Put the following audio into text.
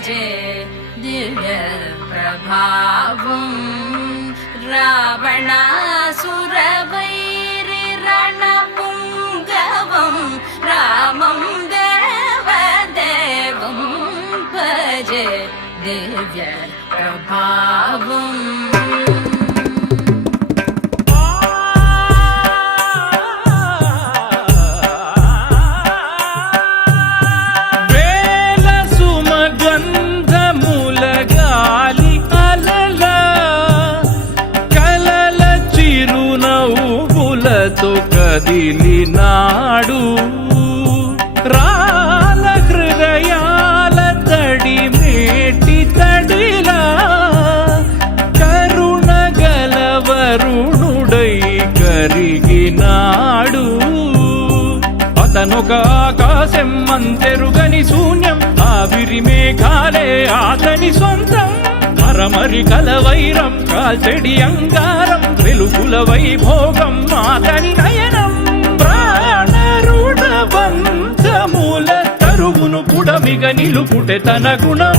భజే దివ్య ప్రభావం రావణాసురవైరి రణపుంగవం రామం దేవదేవం భజే దివ్య ప్రభావం కదిలినాడు రాల హృదయాల తడి మేటి తడిలా కరుణ గలవరుణుడై కరిగినాడు అతనొక ఆకాశం అంతెరుగని శూన్యం ఆవిరి మేఘాలే అతని సొంతం మరమరి కలవైరం కాల్చెడి అంగారం వెలుగుల వైభోగం అతని నయనం ప్రాణరుణ వంశముల తరుగును పుడమిగ నిలుపుటె తన గుణం